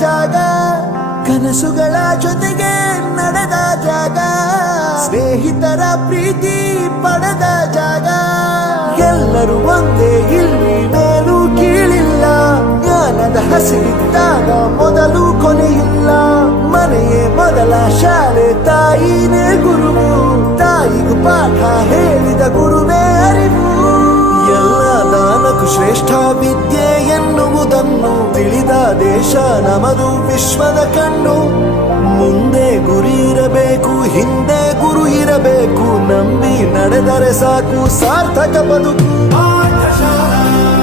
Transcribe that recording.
ಜಾಗ ಕನಸುಗಳ ಜೊತೆಗೆ ನಡೆದ ಜಾಗ ಸ್ನೇಹಿತರ ಪ್ರೀತಿ ಪಡೆದ ಜಾಗ ಎಲ್ಲರೂ ಒಂದೇ ಇಲ್ಲಿ ಮೇಲೂ ಕೀಳಿಲ್ಲ ಜ್ಞಾನದ ಹಸಿರಿದ್ದಾಗ ಮೊದಲು ಕೊನೆಯಿಲ್ಲ ಮನೆಯೇ ಮೊದಲ ಶಾಲೆ ತಾಯಿನೇ ಗುರುವು ತಾಯಿಗೂ ಪಾಠ ಹೇಳಿದ ಗುರುವೇ ಅರಿವು ಎಲ್ಲ ದಾನಕ್ಕೂ ಶ್ರೇಷ್ಠ ವಿದ್ಯೆ ಎನ್ನುವುದನ್ನು ತಿಳಿದ ದೇಶ ನಮದು ವಿಶ್ವದ ಕಣ್ಣು ಮುಂದೆ ಗುರಿ ಇರಬೇಕು ಹಿಂದೆ ಗುರು ಇರಬೇಕು ನಂಬಿ ನಡೆದರೆ ಸಾಕು ಸಾರ್ಥಕ ಬದುಕು ಪಾಠಶಾಲಾ